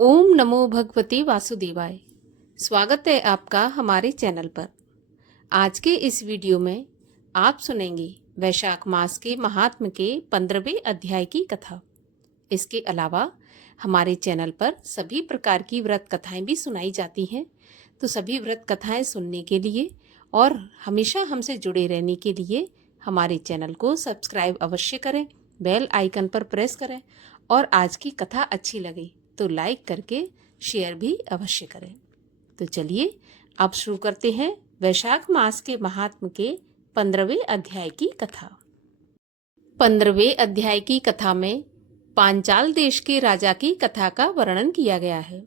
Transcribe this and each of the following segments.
ओम नमो भगवते वासुदेवाय। स्वागत है आपका हमारे चैनल पर। आज के इस वीडियो में आप सुनेंगे वैशाख मास के महात्म के 15वें अध्याय की कथा। इसके अलावा हमारे चैनल पर सभी प्रकार की व्रत कथाएं भी सुनाई जाती हैं, तो सभी व्रत कथाएं सुनने के लिए और हमेशा हमसे जुड़े रहने के लिए हमारे चैनल को सब्सक्राइब अवश्य करें, बेल आइकन पर प्रेस करें और आज की कथा अच्छी लगे तो लाइक करके शेयर भी अवश्य करें। तो चलिए अब शुरू करते हैं वैशाख मास के महात्म के 15वें अध्याय की कथा। 15वें अध्याय की कथा में पांचाल देश के राजा की कथा का वर्णन किया गया है।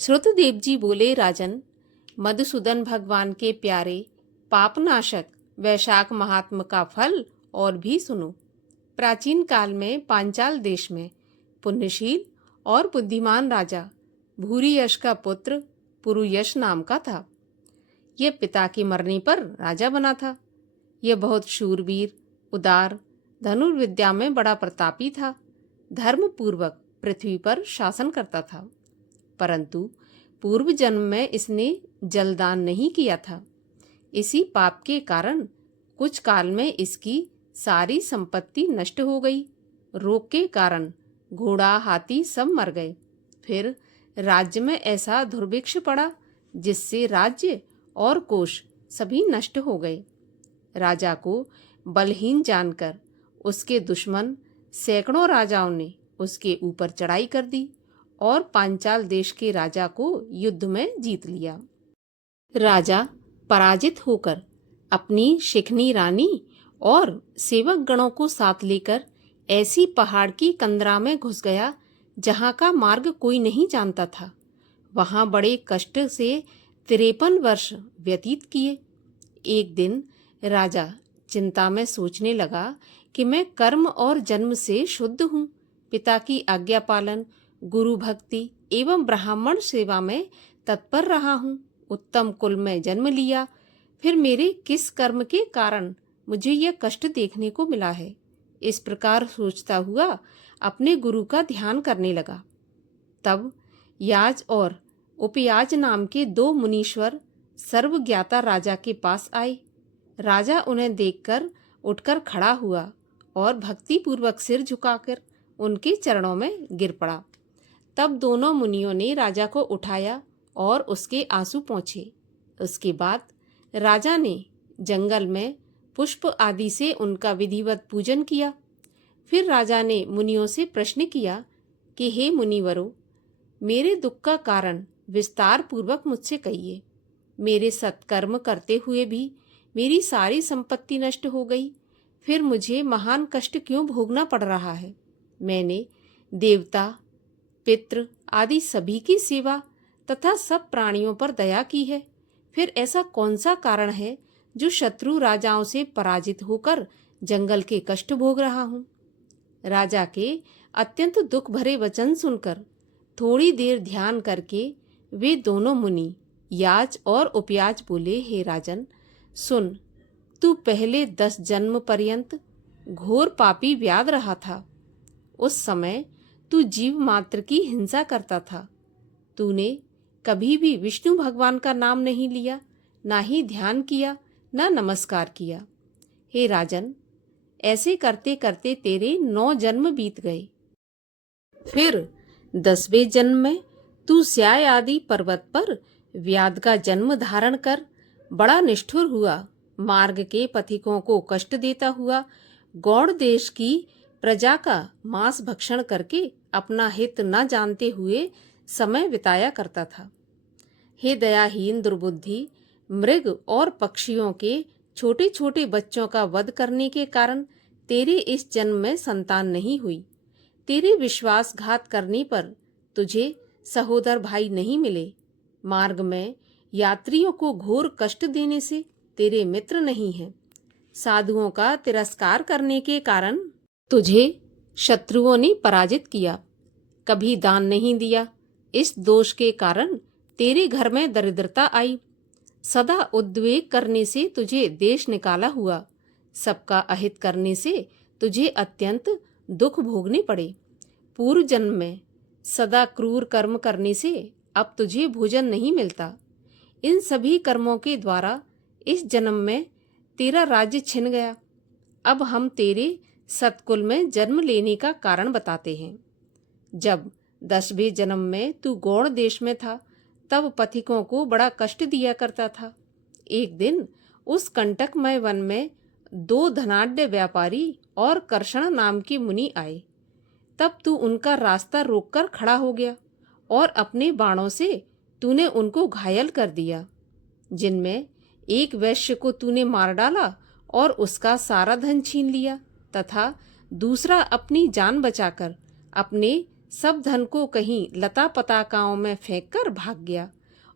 श्रुतदेव जी बोले, राजन, मधुसूदन भगवान के प्यारे पापनाशक वैशाख महात्म का फल और भी सुनो। प्राचीन काल में पांचाल देश में पुण्यशील और बुद्धिमान राजा भूरियश का पुत्र पुरुयश नाम का था। यह पिता के मरने पर राजा बना था। यह बहुत शूरवीर, उदार, धनुर्विद्या में बड़ा प्रतापी था। धर्म पूर्वक पृथ्वी पर शासन करता था, परंतु पूर्व जन्म में इसने जलदान नहीं किया था। इसी पाप के कारण कुछ काल में इसकी सारी संपत्ति नष्ट हो गई। रोग के कारण घोड़ा, हाथी सब मर गए। फिर राज्य में ऐसा दुर्भिक्ष पड़ा जिससे राज्य और कोष सभी नष्ट हो गए। राजा को बलहीन जानकर उसके दुश्मन सैकड़ों राजाओं ने उसके ऊपर चढ़ाई कर दी और पांचाल देश के राजा को युद्ध में जीत लिया। राजा पराजित होकर अपनी शिखनी रानी और सेवक गणों को साथ लेकर ऐसी पहाड़ की कंदरा में घुस गया जहां का मार्ग कोई नहीं जानता था। वहां बड़े कष्ट से 53 वर्ष व्यतीत किए। एक दिन राजा चिंता में सोचने लगा कि मैं कर्म और जन्म से शुद्ध हूँ। पिता की आज्ञा पालन, गुरु भक्ति एवं ब्राह्मण सेवा में तत्पर रहा हूँ। उत्तम कुल में जन्म लिया, फिर मेरे किस कर्म के कारण मुझे यह कष्ट देखने को मिला है। इस प्रकार सोचता हुआ अपने गुरु का ध्यान करने लगा। तब याज और उपयाज नाम के दो मुनीश्वर सर्वज्ञाता राजा के पास आए। राजा उन्हें देखकर उठकर खड़ा हुआ और भक्ति पूर्वक सिर झुकाकर उनके चरणों में गिर पड़ा। तब दोनों मुनियों ने राजा को उठाया और उसके आंसू पोंछे। उसके बाद राजा ने जंगल में पुष्प आदि से उनका विधिवत पूजन किया। फिर राजा ने मुनियों से प्रश्न किया कि हे मुनिवरों, मेरे दुख का कारण विस्तार पूर्वक मुझसे कहिए। मेरे सत्कर्म करते हुए भी मेरी सारी संपत्ति नष्ट हो गई, फिर मुझे महान कष्ट क्यों भोगना पड़ रहा है। मैंने देवता, पितृ आदि सभी की सेवा तथा सब प्राणियों पर दया की है, फिर ऐसा कौन सा कारण है जो शत्रु राजाओं से पराजित होकर जंगल के कष्ट भोग रहा हूँ। राजा के अत्यंत दुख भरे वचन सुनकर थोड़ी देर ध्यान करके वे दोनों मुनि याज और उपयाज बोले, हे राजन, सुन, तू पहले 10 जन्म पर्यंत घोर पापी व्याध रहा था। उस समय तू जीव मात्र की हिंसा करता था। तूने कभी भी विष्णु भगवान का नाम नहीं लिया, ना ही ध्यान किया, ना नमस्कार किया। हे राजन, ऐसे करते करते तेरे 9 जन्म बीत गए। फिर 10वें जन्म में तू स्याय आदि पर्वत पर व्याध का जन्म धारण कर बड़ा निष्ठुर हुआ। मार्ग के पथिकों को कष्ट देता हुआ गौड़ देश की प्रजा का मांस भक्षण करके अपना हित न जानते हुए समय बिताया करता था। हे दयाहीन दुर्बुद्धि, मृग और पक्षियों के छोटे छोटे बच्चों का वध करने के कारण तेरे इस जन्म में संतान नहीं हुई। तेरे विश्वासघात करने पर तुझे सहोदर भाई नहीं मिले। मार्ग में यात्रियों को घोर कष्ट देने से तेरे मित्र नहीं हैं। साधुओं का तिरस्कार करने के कारण तुझे शत्रुओं ने पराजित किया। कभी दान नहीं दिया, इस दोष के कारण तेरे घर में दरिद्रता आई। सदा उद्वेग करने से तुझे देश निकाला हुआ। सबका अहित करने से तुझे अत्यंत दुख भोगने पड़े। पूर्व जन्म में सदा क्रूर कर्म करने से अब तुझे भोजन नहीं मिलता। इन सभी कर्मों के द्वारा इस जन्म में तेरा राज्य छिन गया। अब हम तेरे सतकुल में जन्म लेने का कारण बताते हैं। जब 10वें जन्म में तू गौड़ देश में था, तब पथिकों को बड़ा कष्ट दिया करता था। एक दिन उस कंटकमय वन में 2 धनाढ्य व्यापारी और कर्षण नाम के मुनि आए। तब तू उनका रास्ता रोककर खड़ा हो गया और अपने बाणों से तूने उनको घायल कर दिया, जिनमें एक वैश्य को तूने मार डाला और उसका सारा धन छीन लिया, तथा दूसरा अपनी जान बचाकर अपने सब धन को कहीं लता पताकाओं में फेंककर भाग गया।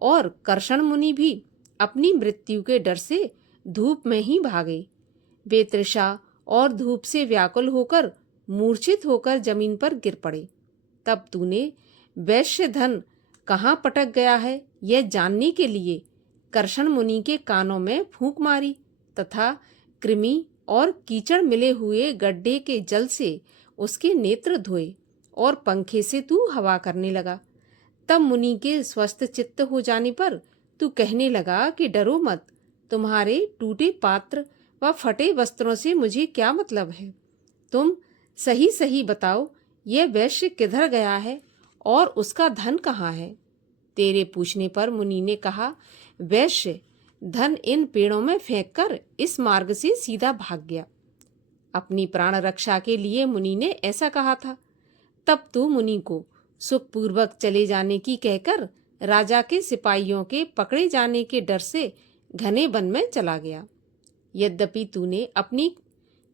और कर्षण मुनि भी अपनी मृत्यु के डर से धूप में ही भागे। वे तृषा और धूप से व्याकुल होकर मूर्छित होकर जमीन पर गिर पड़े। तब तूने वैश्य धन कहाँ पटक गया है, यह जानने के लिए कर्षण मुनि के कानों में फूंक मारी तथा कृमि और कीचड़ मिले हुए गड्ढे के जल से उसके नेत्र धोए और पंखे से तू हवा करने लगा। तब मुनि के स्वस्थ चित्त हो जाने पर तू कहने लगा कि डरो मत, तुम्हारे टूटे पात्र व फटे वस्त्रों से मुझे क्या मतलब है। तुम सही सही बताओ, यह वैश्य किधर गया है और उसका धन कहाँ है। तेरे पूछने पर मुनि ने कहा, वैश्य धन इन पेड़ों में फेंककर इस मार्ग से सीधा भाग गया। अपनी प्राण रक्षा के लिए मुनि ने ऐसा कहा था। तब तू मुनि को सुखपूर्वक चले जाने की कहकर राजा के सिपाहियों के पकड़े जाने के डर से घने वन में चला गया। यद्यपि तूने अपनी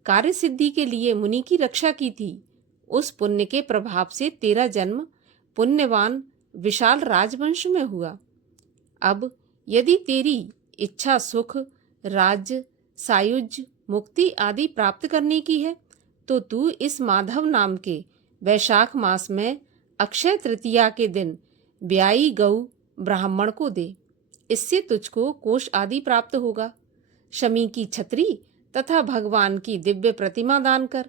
कार्य सिद्धि के लिए मुनि की रक्षा की थी, उस पुण्य के प्रभाव से तेरा जन्म पुण्यवान विशाल राजवंश में हुआ। अब यदि तेरी इच्छा सुख, राज्य, सायुज्य, मुक्ति आदि प्राप्त करने की है, तो तू इस माधव नाम के वैशाख मास में अक्षय तृतीया के दिन ब्याई गऊ ब्राह्मण को दे। इससे तुझको कोष आदि प्राप्त होगा। शमी की छतरी तथा भगवान की दिव्य प्रतिमा दान कर,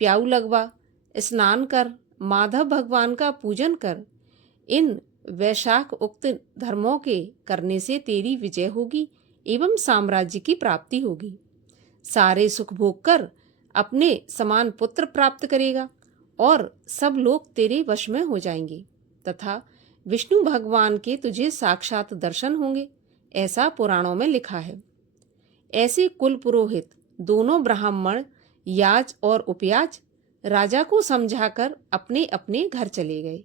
प्याऊ लगवा, स्नान कर, माधव भगवान का पूजन कर। इन वैशाख उक्त धर्मों के करने से तेरी विजय होगी एवं साम्राज्य की प्राप्ति होगी। सारे सुख भोग कर अपने समान पुत्र प्राप्त करेगा और सब लोग तेरे वश में हो जाएंगे तथा विष्णु भगवान के तुझे साक्षात दर्शन होंगे, ऐसा पुराणों में लिखा है। ऐसे कुल पुरोहित दोनों ब्राह्मण याज और उपयाज राजा को समझाकर अपने अपने घर चले गए।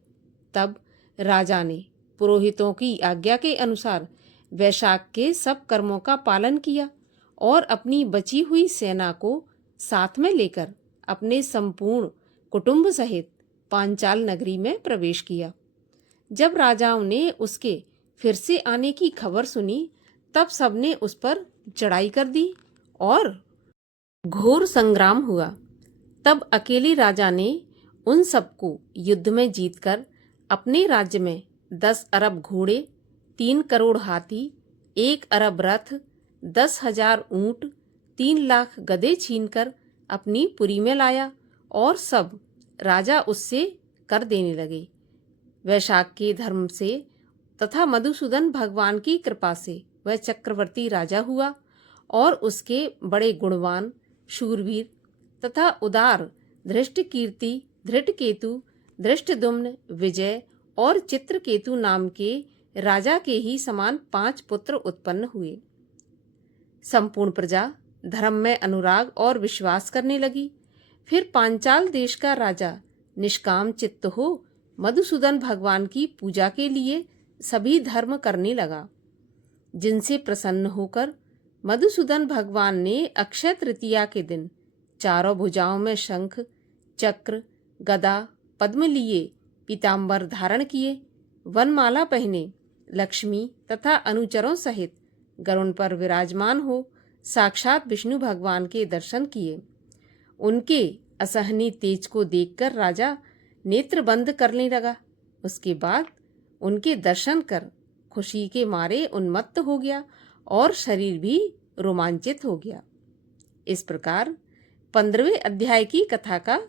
तब राजा ने पुरोहितों की आज्ञा के अनुसार वैशाख के सब कर्मों का पालन किया और अपनी बची हुई सेना को साथ में लेकर अपने संपूर्ण कुटुंब सहित पांचाल नगरी में प्रवेश किया। जब राजाओं ने उसके फिर से आने की खबर सुनी, तब सबने उस पर चढ़ाई कर दी और घोर संग्राम हुआ। तब अकेले राजा ने उन सबको युद्ध में जीतकर अपने राज्य में 10 अरब घोड़े, 3 करोड़ हाथी, 1 अरब रथ, 10,000 ऊंट, 3 लाख गधे छीनकर अपनी पुरी में लाया और सब राजा उससे कर देने लगे। वैशाख के धर्म से तथा मधुसूदन भगवान की कृपा से वह चक्रवर्ती राजा हुआ और उसके बड़े गुणवान, शूरवीर तथा उदार धृष्टकीर्ति, धृटकेतु, धृष्टद्युम्न, विजय और चित्रकेतु नाम के राजा के ही समान 5 पुत्र उत्पन्न हुए। संपूर्ण प्रजा धर्म में अनुराग और विश्वास करने लगी। फिर पांचाल देश का राजा निष्काम चित्त हो मधुसूदन भगवान की पूजा के लिए सभी धर्म करने लगा, जिनसे प्रसन्न होकर मधुसूदन भगवान ने अक्षय तृतीया के दिन चारों भुजाओं में शंख, चक्र, गदा, पद्म लिए, पीताम्बर धारण किए, वनमाला पहने, लक्ष्मी तथा अनुचरों सहित गरुड़ पर विराजमान हो साक्षात विष्णु भगवान के दर्शन किए। उनके असहनीय तेज को देखकर राजा नेत्र बंद करने लगा। उसके बाद उनके दर्शन कर खुशी के मारे उन्मत्त हो गया और शरीर भी रोमांचित हो गया। इस प्रकार 15वें अध्याय की कथा का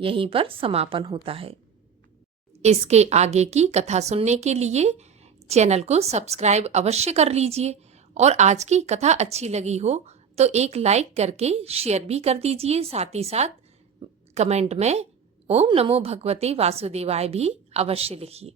यहीं पर समापन होता है। इसके आगे की कथा सुनने के लिए चैनल को सब्सक्राइब अवश्य कर लीजिए और आज की कथा अच्छी लगी हो तो एक लाइक करके शेयर भी कर दीजिए। साथ ही साथ कमेंट में ओम नमो भगवते वासुदेवाय भी अवश्य लिखिए।